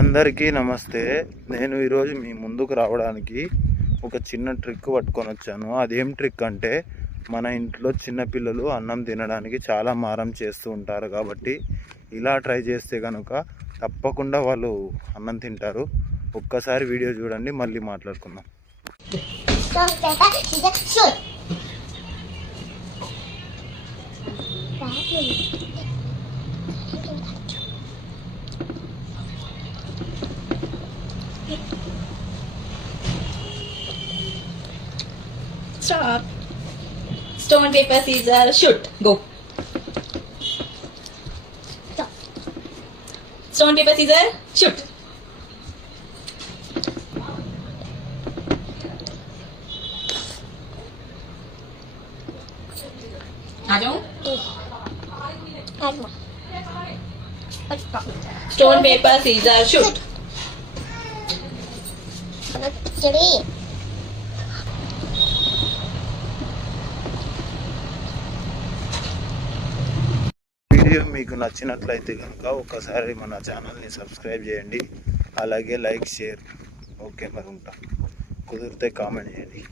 అందరికీ నమస్తే. నేను ఈరోజు మీ ముందుకు రావడానికి ఒక చిన్న ట్రిక్ పట్టుకొని వచ్చాను. అదేం ట్రిక్ అంటే, మన ఇంట్లో చిన్నపిల్లలు అన్నం తినడానికి చాలా మారం చేస్తూ ఉంటారు. కాబట్టి ఇలా ట్రై చేస్తే కనుక తప్పకుండా వాళ్ళు అన్నం తింటారు. ఒక్కసారి వీడియో చూడండి, మళ్ళీ మాట్లాడుకుందాం. Stop. Stone, paper, scissors, shoot. Go. Stop. Stone, paper, scissors, shoot. आ जाओ. Stone, paper, scissors, shoot. Chili. Video మీకు నచ్చినట్లయితే కనుక ఒకసారి మన ఛానల్ని సబ్స్క్రైబ్ చేయండి, అలాగే లైక్ షేర్. ఓకే, మరి ఉంటాం. కుదిరితే కామెంట్ చేయండి.